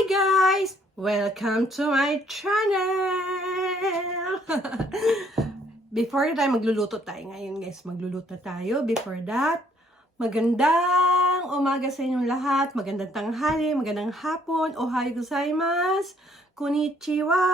Hi guys! Welcome to my channel! Before tayo magluluto tayo ngayon guys, magluluto tayo. Before that, magandang umaga sa inyong lahat, magandang tanghali, magandang hapon, ohayo gozaimasu, konnichiwa!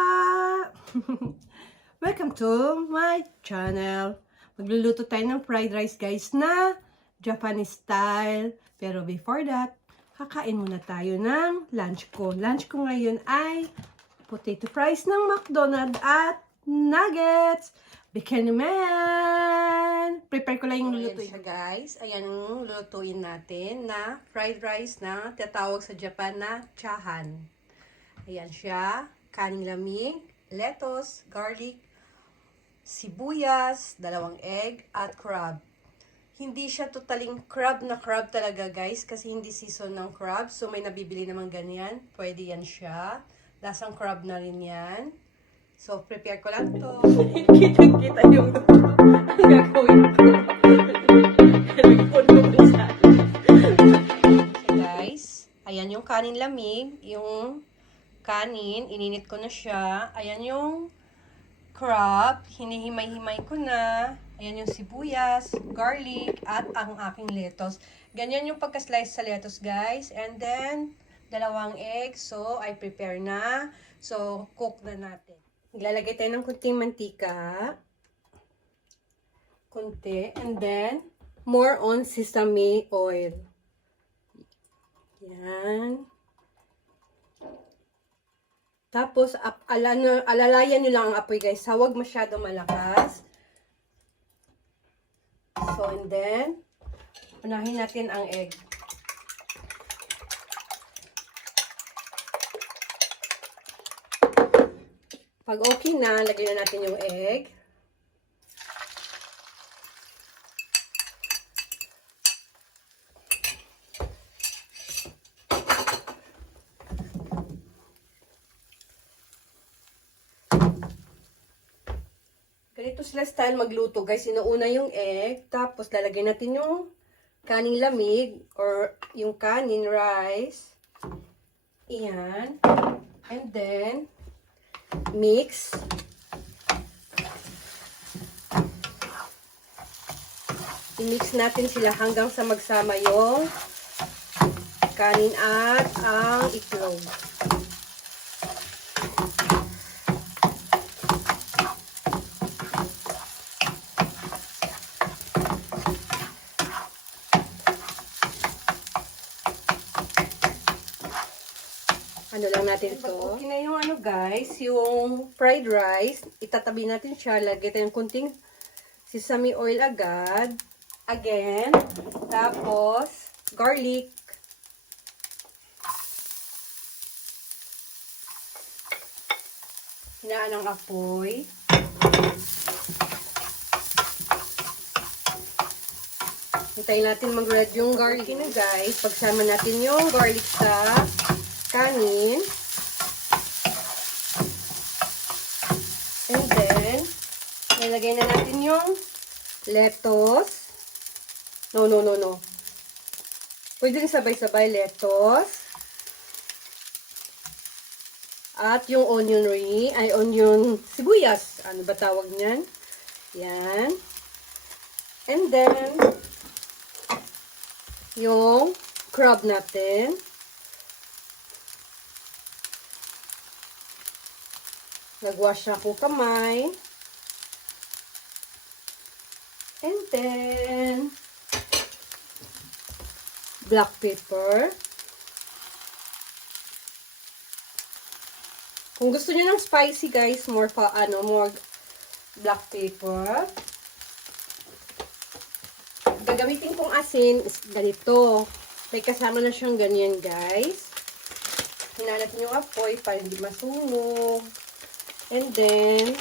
Welcome to my channel. Magluluto tayo ng fried rice guys na Japanese style. Pero before that, kakain muna tayo ng lunch ko. Lunch ko ngayon ay potato fries ng McDonald's at nuggets. Bigyan naman! Prepare ko lang yung lulutuin. Ayan siya guys. Ayan yung lulutuin natin na fried rice na tatawag sa Japan na chahan. Ayan siya. Kaning lamig, lettuce, garlic, sibuyas, 2 egg, at crab. Hindi siya totaling crab na crab talaga guys kasi hindi season ng crab. So may nabibili naman ganyan. Pwede yan siya. Lasang crab na rin yan. So prepare ko lang to. Kitang-kita yung ang gagawin ko. So guys, ayan yung kanin lamig. Yung kanin, ininit ko na siya. Ayan yung crab, hinihimay-himay ko na. Ayan yung sibuyas, garlic, at ang aking lettuce. Ganyan yung pagka-slice sa lettuce, guys. And then, 2 egg. So, I prepare na. So, cook na natin. Iglalagay tayo ng kunting mantika. Kunti. And then, more on sesame oil. Yan. Tapos, alalayan nyo lang ang apoy guys. Huwag masyado malakas. So, and then, unahin natin ang egg. Pag okay na, lagyan na natin yung egg. Ganito sila style magluto guys. Inuuna yung egg. Tapos lalagyan natin yung kaning lamig. Or yung kanin rice. Iyan. And then, mix. I-mix natin sila hanggang sa magsama yung kanin at ang itlog. Ano lang natin to. Okay na yung ano guys, yung fried rice. Itatabi natin siya. Lagay tayo ng kunting sesame oil agad. Again. Tapos, garlic. Hinaan ang apoy. Hintayin natin mag-red yung garlic na guys. Pagsama natin yung garlic sa kanin. And then, nilagay na natin yung lettuce. No. Pwede rin sabay-sabay lettuce. At yung onion sibuyas. Ano ba tawag niyan? Yan. And then, yung crab natin. Nagwash na ako kamay. And then, black pepper. Kung gusto niyo ng spicy guys, more black pepper. Gagamitin kong asin is ganito. May kasama na siyang ganyan guys. Hinaan natin yung apoy para hindi masunog. And then,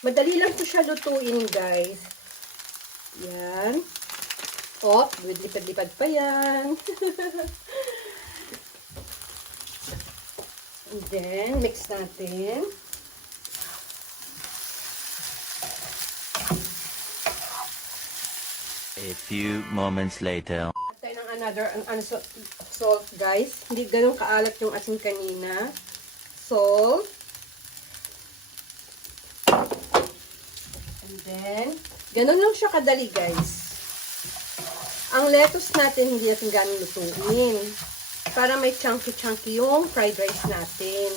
madali lang po siya lutuin, guys. Yan. Oh, lipad-lipad pa yan. And then, mix natin. A few moments later. Tayo ng another salt, guys. Hindi ganun kaalat yung asin kanina. Salt. And then, ganun lang siya kadali, guys. Ang lettuce natin, hindi natin ganun lutuin. Para may chunky-chunky yung fried rice natin.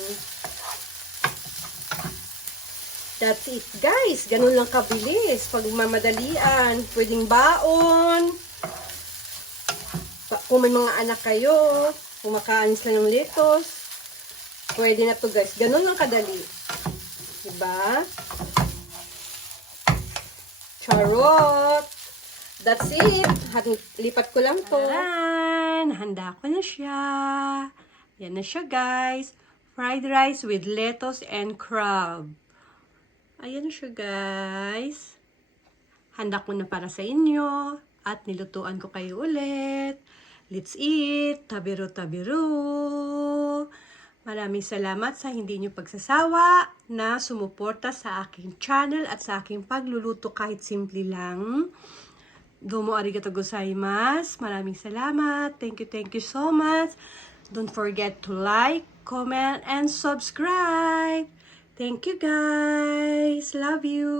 That's it, guys. Ganun lang kabilis. Pag mamadalian, pwedeng baon. Kung may mga anak kayo, kumakain sila ng lettuce, pwede na to, guys. Ganun lang kadali. Diba? Charot! That's it. Lipat ko lang to. Taran! Handa ko na siya. Yan na siya, guys. Fried rice with lettuce and crab. Ayan siya, guys. Handa ko na para sa inyo. At nilutuan ko kayo ulit. Let's eat. Tabiru-tabiru. Maraming salamat sa hindi nyo pagsasawa na sumuporta sa aking channel at sa aking pagluluto kahit simple lang. Domo arigato gozaimasu. Maraming salamat. Thank you so much. Don't forget to like, comment, and subscribe. Thank you, guys. Love you.